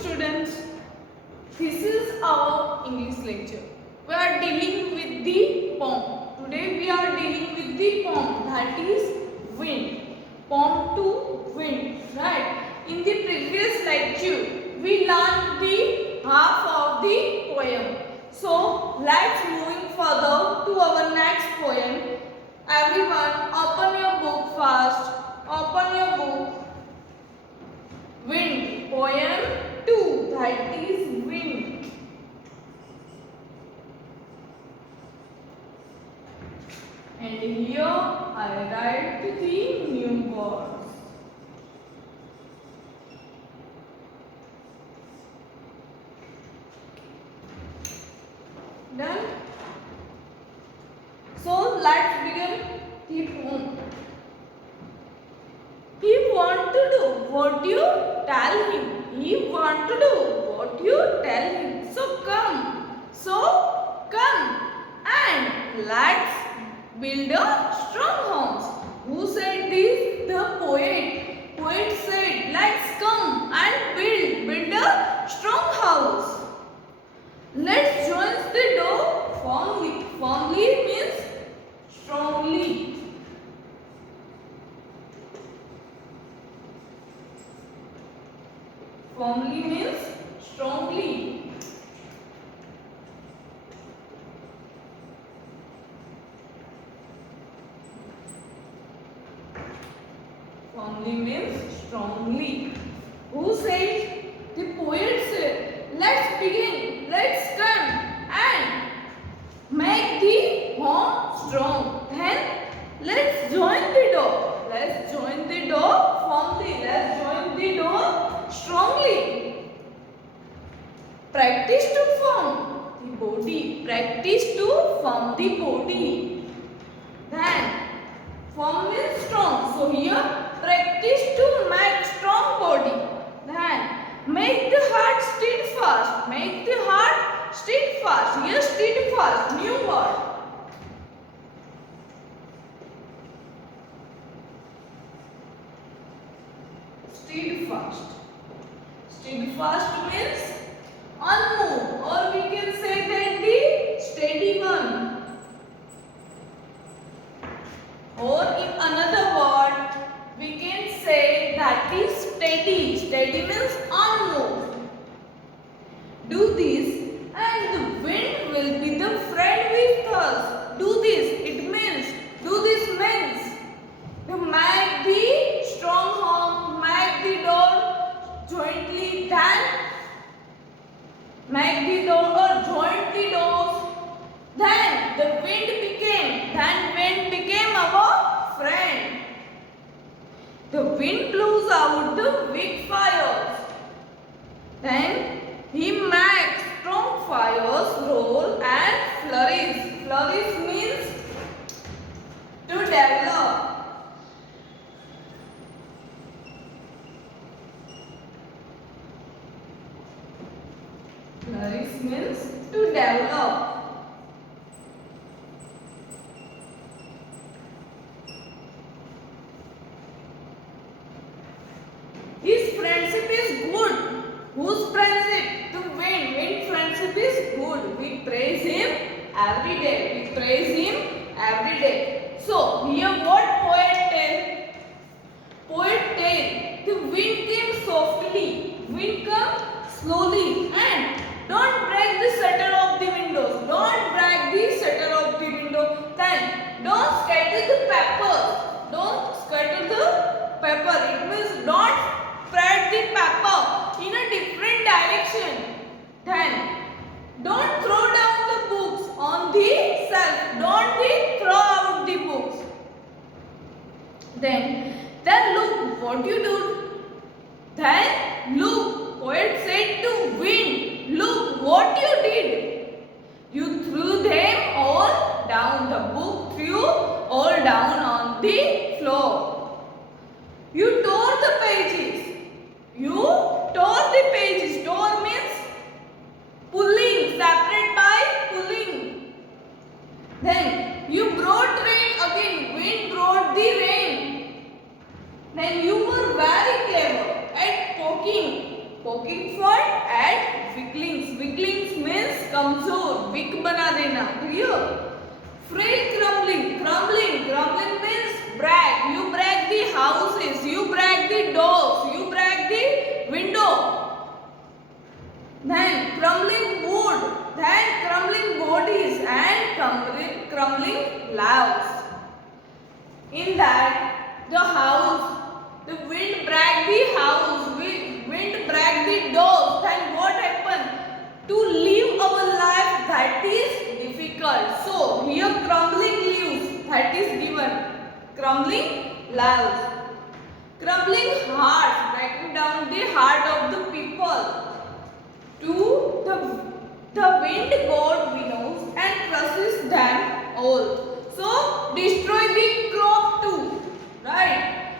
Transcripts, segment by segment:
students. This is our English lecture. We are dealing with the poem. Today we are dealing with the poem, that is wind. Poem to wind, right? In the previous lecture, we learned the half of the poem. So let's moving further to our next poem. Everyone, open your book fast. Open your book. Wind, poem 2, that is wind. And here I write the new words. Done? So let's begin the poem. He want to do what you tell him. He want to do what you tell him. So come and let's build a strong house. Who said this? The poet. Poet said, let's come and build a strong house. Let's join the door firmly. Firmly means strongly. Firmly means strongly. Firmly means strongly. Who said? The poet said, let's begin, let's come and make the home strong. Then let's join the door. Let's join the door firmly. Let's join the door strongly. Practice to form the body. Practice to form the body. Then form means strong. So here practice to make strong body. Then make the heart steadfast. Make the heart steadfast. Here steadfast. New word. Steadfast. Steadfast means unmoved, or we can say that the steady one. Or in another word, we can say that is steady. Steady means unmoved. Do this and the wind will be the friend with us. Do this. It means, do this means to make the strong home, make the door jointly, then make the door or joint the doors. Then the wind became our friend. The wind blows out the weak fires. Then he makes strong fires roll and flourish. Flourish means to develop. Flourish means to develop. His friendship is good. Whose friendship? The wind. Wind friendship is good. We praise him every day. We praise him every day. So here what poet tell? Poet tell the wind came softly. Wind come slowly and don't break the shutter of the windows. Don't break the shutter of the window. Then don't scatter the pepper. Don't scatter the pepper. It means don't spread the pepper in a different direction. Then don't throw down the books on the shelf. Don't throw out the books. Then look what you do. Then look, poet said to wind, look what you did. You threw them all down. The book threw all down on the floor. You tore the pages. You tore the pages. Tore means pulling, separate by pulling. Then you brought rain again. Wind brought the rain. Then you were very clever at poking poking fun at weaklings. Weaklings means कमजोर, weak बना देना. Clear? Frail crumbling. Crumbling means break. You break the houses. You break the doors. You break the window. Then crumbling wood. Then crumbling bodies and crumbling lives. In that, the house, the wind break the house, wind break the doors. Then what happened? To live our life, that is difficult. So here crumbling leaves, that is given. Crumbling lives. Crumbling hearts, breaking down the heart of the people. To the wind god winnows and crushes them all. So destroy the crop too, right?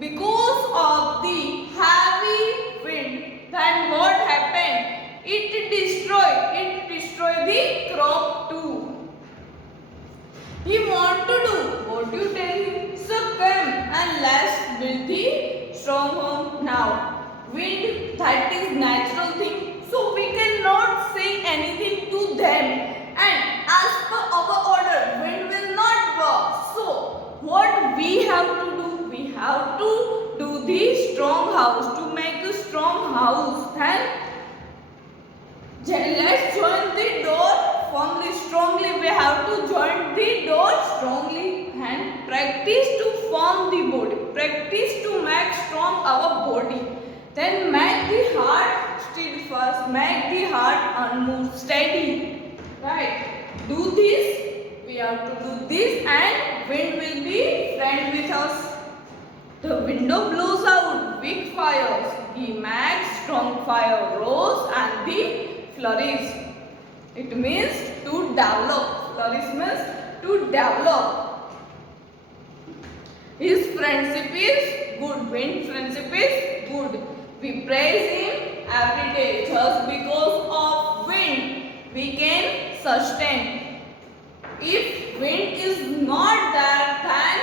Because of the heavy wind, then what happened? It destroyed the crop too. He want to do what you tell him. So come and let's build the strong home now. Wind, that is natural thing. So we cannot say anything to them. And as per our order, wind will not work. So what we have to do? We have to do the strong house. To make a strong house, then let's join the door firmly, strongly. We have to join the door strongly and practice to form the body. Practice to make strong our body. Then make the heart steadfast. Make the heart unmoved, steady. Right? Do this. We have to do this, and wind will be friend with us. The window blows out weak fires. He makes strong fire rose and the flourish. It means to develop. Flourish means to develop. His friendship is good. Wind friendship is good. We praise him every day. Just because of wind, we can sustain. If wind is not there, then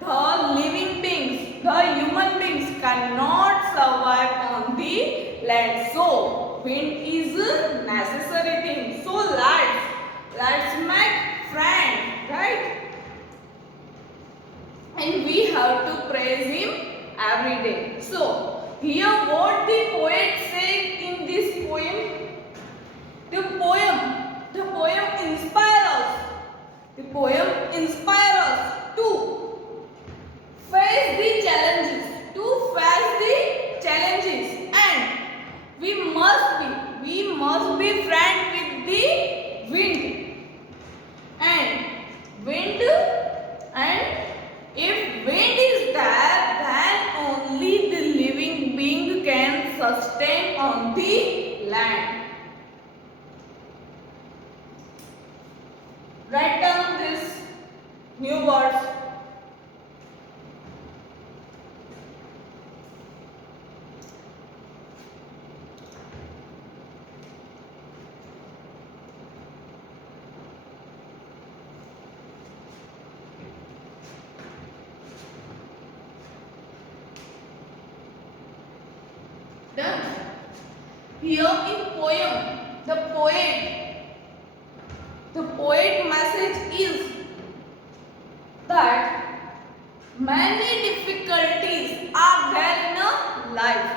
the living beings, the human beings cannot survive on the land. So wind is a necessary thing. So let's make friend, right? And we have to praise him every day. So here what the poet said in this poem. The poem inspires us. The poem inspires us to face the challenges. To face the challenges, and we must be friend with the wind. And if wind is there, then only the living being can sustain on the land. Write down these new words. Done. Here in poem, the poet message is that many difficulties are there in a life.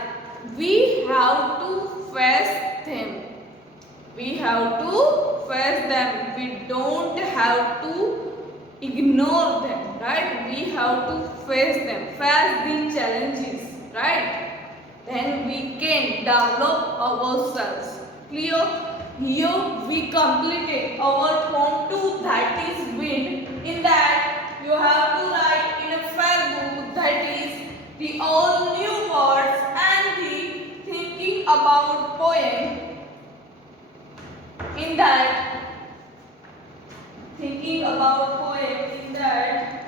We have to face them. We have to face them. We don't have to ignore them, right? We have to face them, face the challenges, right? Then we can develop ourselves. Clear? Here we completed our poem 2, that is wind. In that you have to write in a fair book, that is the all new words and the thinking about poem. In that thinking about poem, in that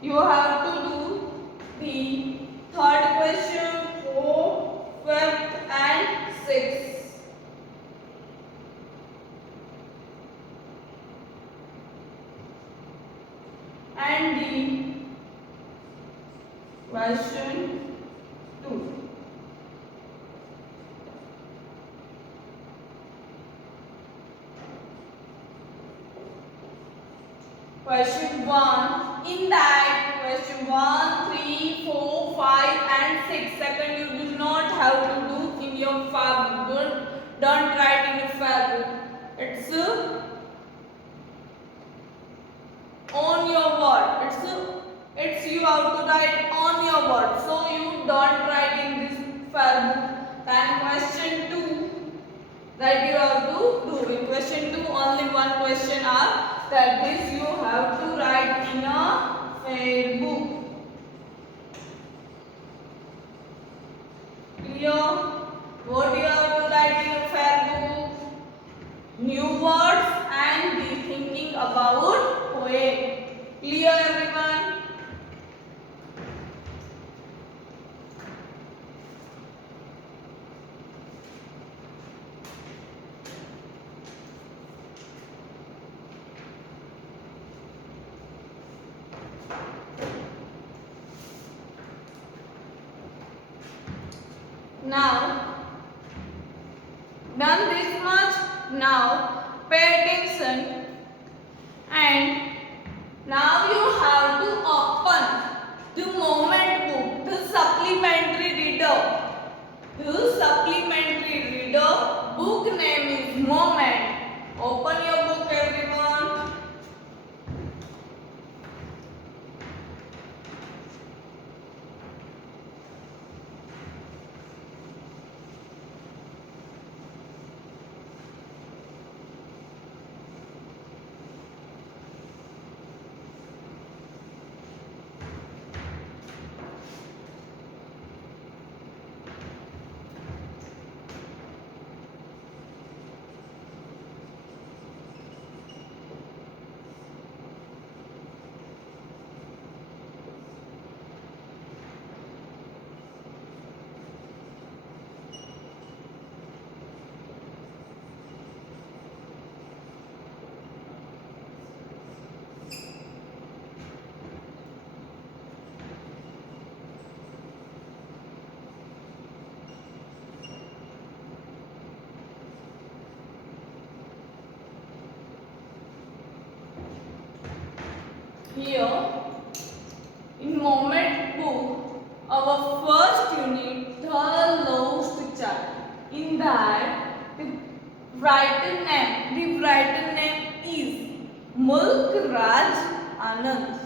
You have to do the third question, fourth, fifth, and sixth. And the question 2. Question 1. In that question 1, 3, 4, 5 and 6. Second, you do not have to do in your fab book. Don't write in your fab book. It's on your word. It's you have to write on your word. So you don't write in this fab book. Then question 2 that you have to do. In question 2 only one question are. That is you have to write in a fair book. Clear? What you have to write in a fair book? New words and the thinking about poem. Clear everyone? Now, done this much. Now, pay attention and now you have to open the moment book, the supplementary reader. The supplementary reader book name is Moment. Open your book everyone. Here in Moment book, our first unit, the lost child. In that, the writer name is Mulk Raj Anand.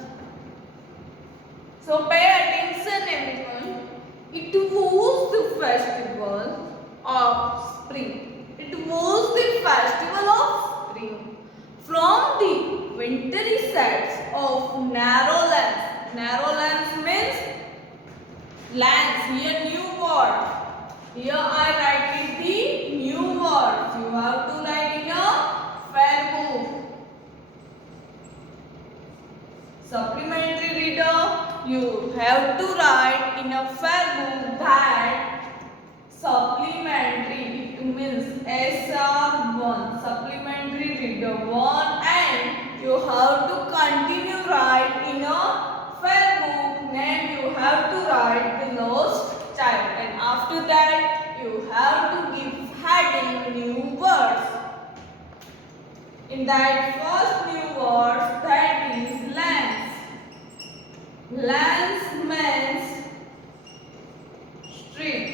So pay attention everyone. It was the festival of spring. It was the festival of spring. From the wintry sides of narrow lands. Narrow lands means lands. Here new word. Here I write it the new words. You have to write in a fair book. Supplementary reader, you have to write in a fair book that supplementary, it means SR1, supplementary reader 1, and you have to continue write in a fair book name, you have to write the lost child, and after that you have to give heading new words. In that first new word, that is lens. Lens means street.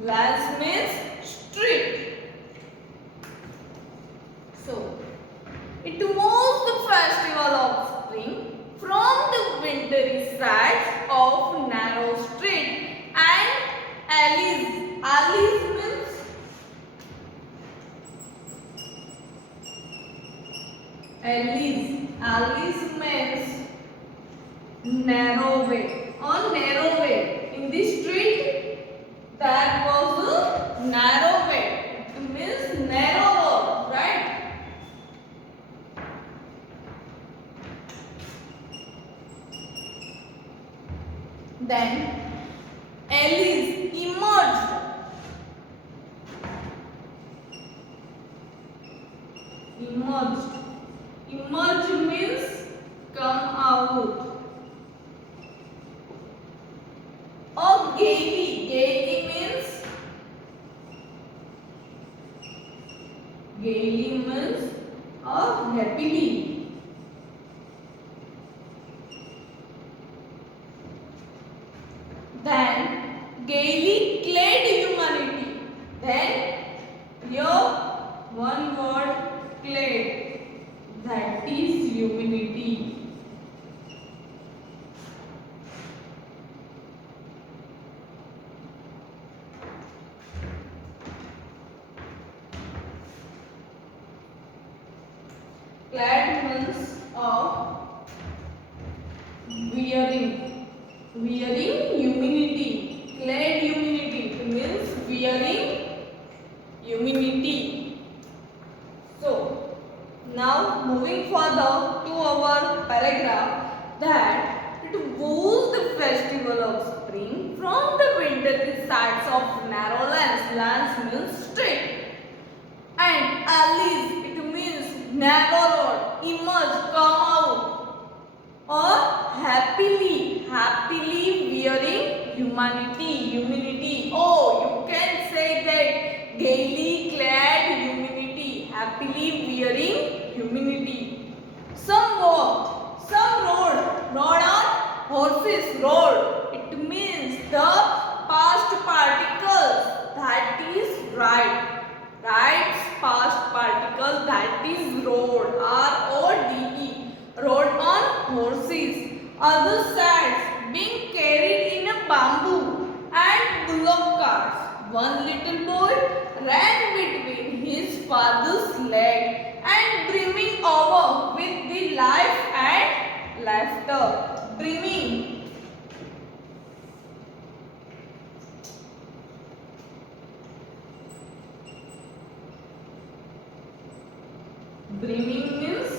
Lens means street. So, it was the festival of spring from the wintry sides of narrow street and alleys. Alleys means alleys. Alleys means narrow way. On narrow way. In this street, there was a narrow way. It means narrow road, right? Then Alice emerged. Emerged. Emerge means come out. Or gaily. Gaily means happily. Then gaily clad humanity. Then here one word clad, that is humanity. Clad means of wearing. Wearing humanity. Clad humanity means wearing humanity. So now moving further to our paragraph, that it was the festival of spring from the wintry sides of narrow lands. Lands means straight. And Alice, it means narrow road, emerge, come out, or happily wearing humanity. Oh, you can say that gaily clad humanity, happily wearing humanity. Some walked, some rode on horses, rode. It means the past particles, that is ride. Rides past particles, that is rode, R-O-D-E, rode on horses. Other sides being carried in a bamboo and bullock carts. One little boy ran between his father's leg and brimming over with the life and laughter. Brimming. Brimming means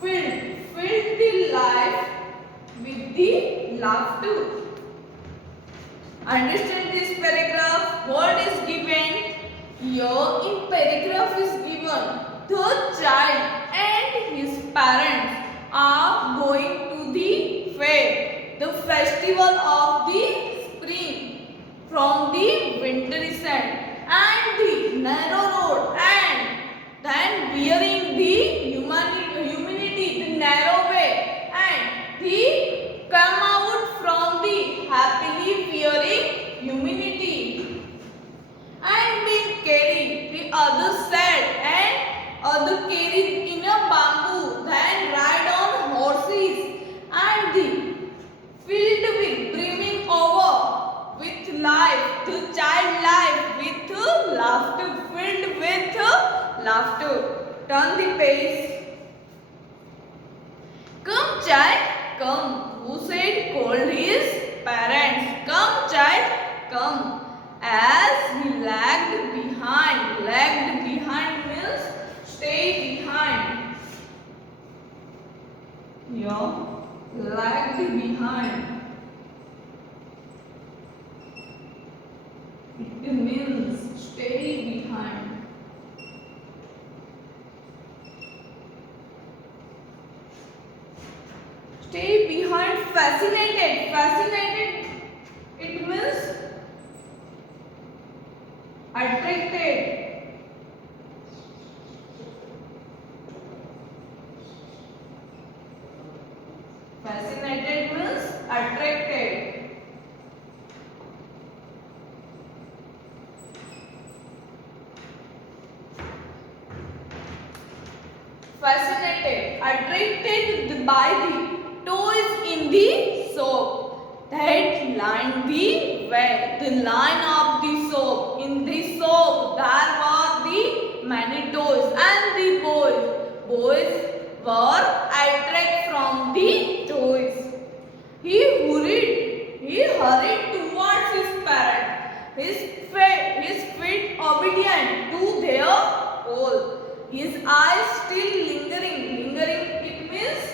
filled the life with the laughter. Understand this paragraph? What is given? Here in paragraph is given the child and his parents are going to the fair, the festival of the spring from the wintry sand and the narrow road, and then wearing the humanity, the narrow way, and the come out from the happily wearing humanity, and being carried the other side and other carried in a bamboo, then ride on horses, and the filled with brimming over with life, the child life with laughter, filled with laughter. Turn the page. Come child, come. Who said called his parents? Come child, come. As he lagged behind. Lagged behind means stay behind. Yeah, lagged behind. It means stay behind. Stay behind, fascinated. Fascinated, it means attracted. Fascinated means attracted. Fascinated, attracted by the toys in the soap that lined the way. The line of the soap. In the soap there were the many toys, and the boys were attracted from the toys. He hurried towards his parents, his feet obedient to their call. His eyes still lingering. Lingering, it means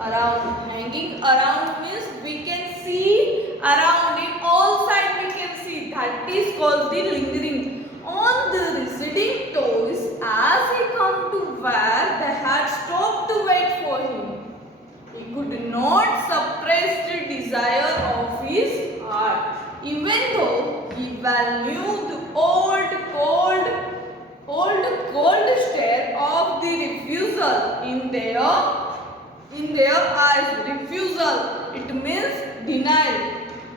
around. Hanging around means we can see around in all sides we can see. That is called the lingering. On the receding toes, as he come to where they had stopped to wait for him. He could not suppress the desire of his heart, even though he well knew the cold stare of the refusal in their eyes. Refusal, it means denial.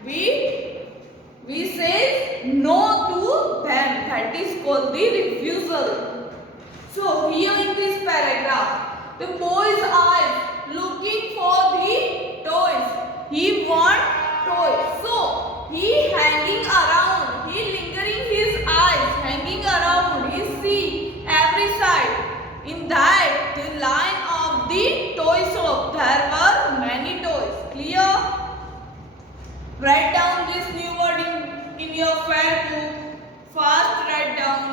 We say no to them. That is called the refusal. So here in this paragraph, the boy's eyes looking for the toys. He want toys. So he hanging around. He lingering his eyes, hanging around. He see every side. In that the line of the toy shop, there were many toys. Clear? Write down this new word in your fair book. Fast write down.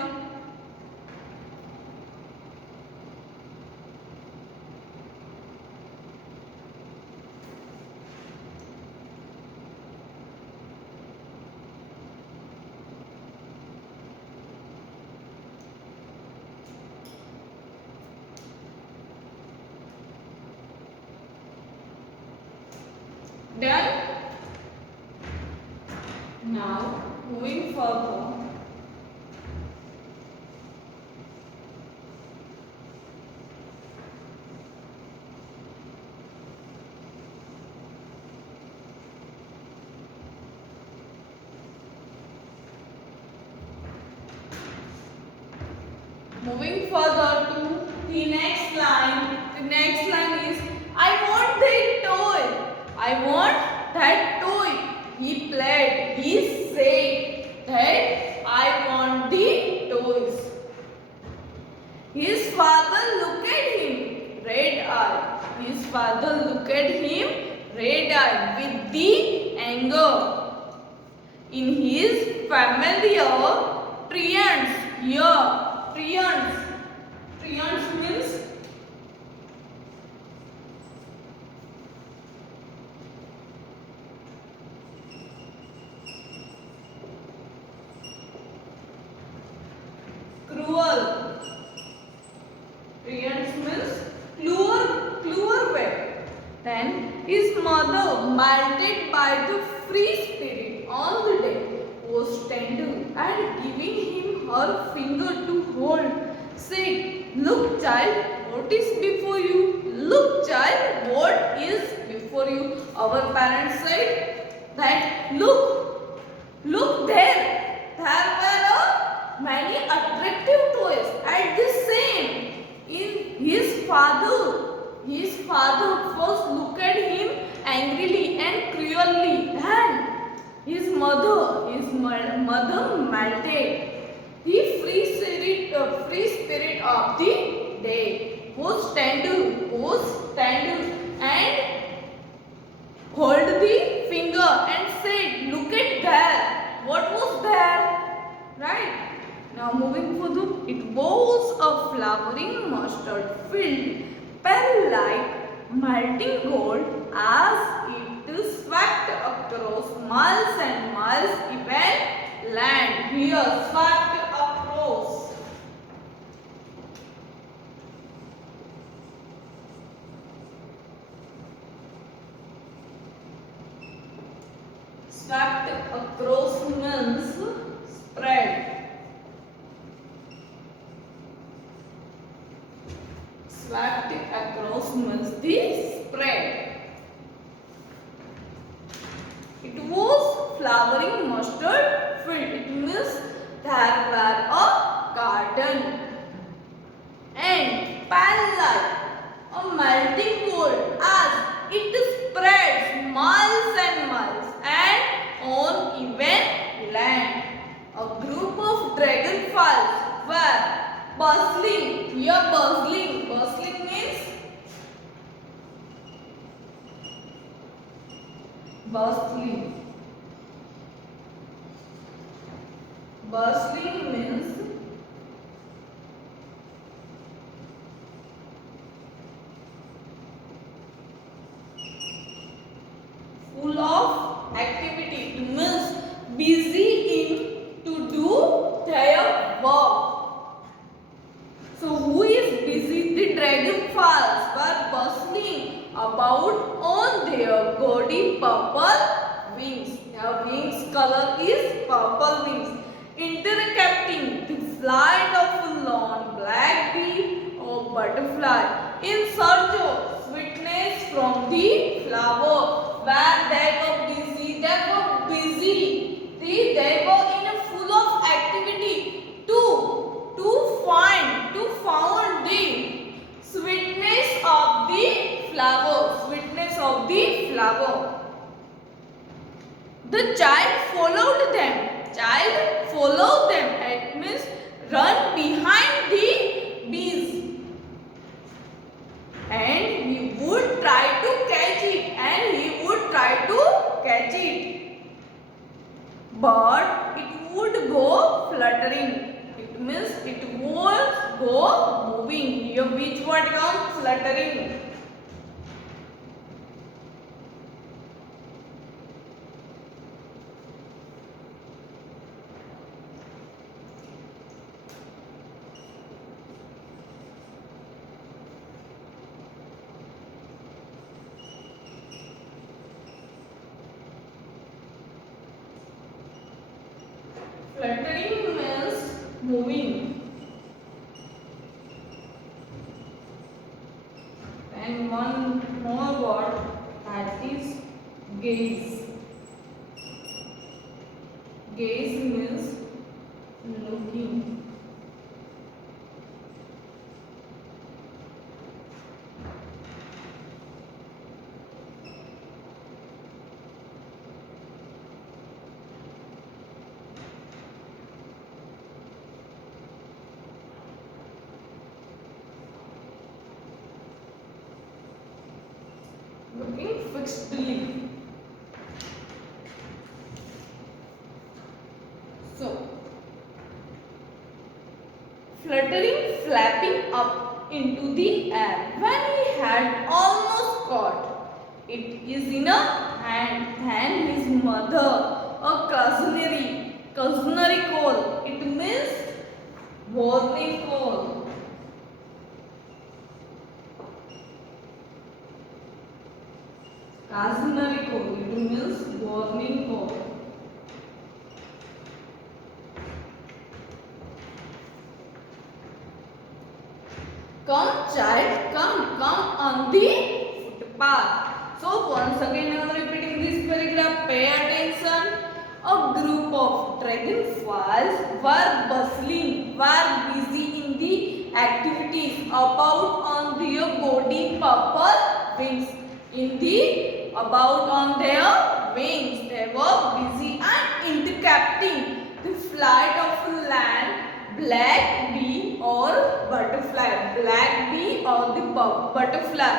Done? Now, moving further. Moving further to the next line. The next line is, I want that toy. I want that toy. He played. He said that I want the toys. His father looked at him, red-eyed. His father looked at him, red-eyed, with the anger. In his familiar triumphs, here, triumphs means cruel. Triumphs means cruel way. Then his mother, melted by the free spirit on the day, was tender and giving him her finger to hold, said, look child, what is before you? Look child, what is before you? Our parents said that look there were many attractive toys at the same. In his father first looked at him angrily and cruelly, and his mother melted. The free spirit of the day was tender and hold the finger and said, look at there. What was there? Right? Now moving further, it was a flowering mustard filled, pale like melting gold as it swept across miles and miles, even land. Here, swept across. Swept across means spread. Swept across means the spread. It was flowering mustard field. It means there were a garden and pale like a melting gold as it spreads miles and miles and on even land. A group of dragonflies were bustling. Here bustling. Bustling means bustling. Bustling means color is purple wings. Intercepting the flight of a lone black bee or butterfly in search of sweetness from the flower. Where they were busy, they were in a full of activity to found the sweetness of the flower. The child followed them. It means run behind the bees. And he would try to catch it. But it would go fluttering. It means it would go moving. Here which word comes? Fluttering. Fluttering means moving. And one more word, that is gaze. Gaze means looking. Looking fixedly. So, fluttering, flapping up into the air. When he had almost caught it is in a hand, then his mother, a cautionary call. It means warning call. Cautionary call. It means warning call. Come child, come on the footpath. So once again I am repeating this paragraph. Pay attention. A group of dragonflies were busy in the activities about on their golden purple wings. About on their wings, they were busy and intercepting the flight of a black bee or butterfly. Black bee or the butterfly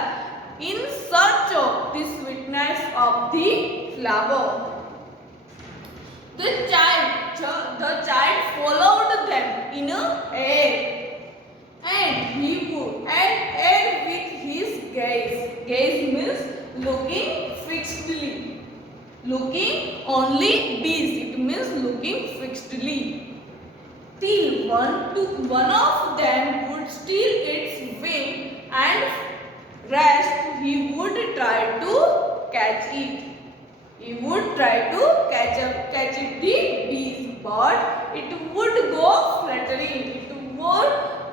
in search of the sweetness of the flower. The child followed them in a air, and he would add with his gaze. Gaze means looking fixedly. Looking only bees. It means looking fixedly. Till one of them would steal its wing and rest. He would try to catch it. He would try to catch it the bees, but it would go fluttering.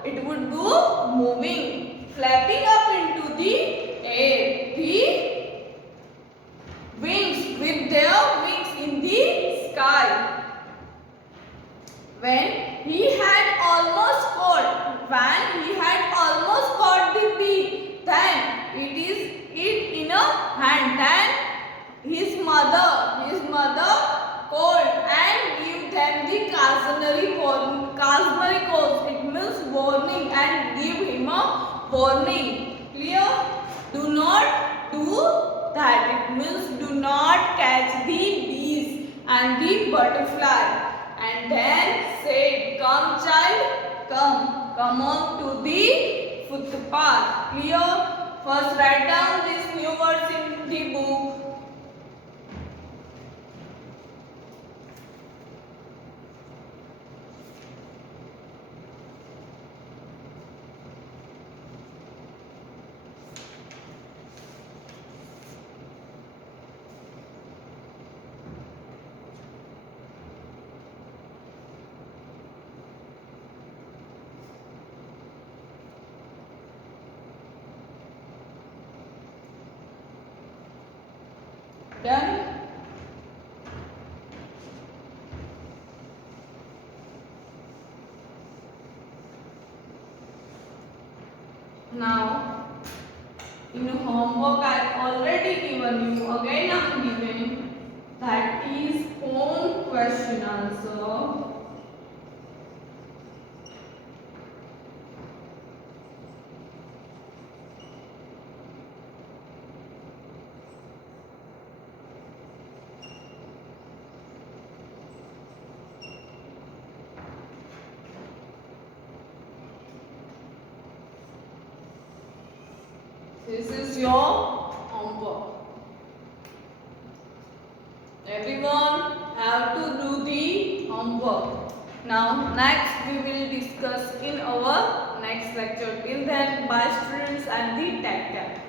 It would go moving, flapping up into the air. The wings with their wings in the sky. When he had almost caught the bee, then it in a hand. Then his mother called and give them the cautionary calls. It means warning and give him a warning. Clear? Do not do that. It means do not catch the bees and the butterfly. And then said, come child, come on to the footpath. Clear? First write down these new words in the book. Done? Now, in homework I already given you, again I am giving, that is own question answer. This is your homework. Everyone have to do the homework. Now next we will discuss in our next lecture. Till then, bye students and the take care.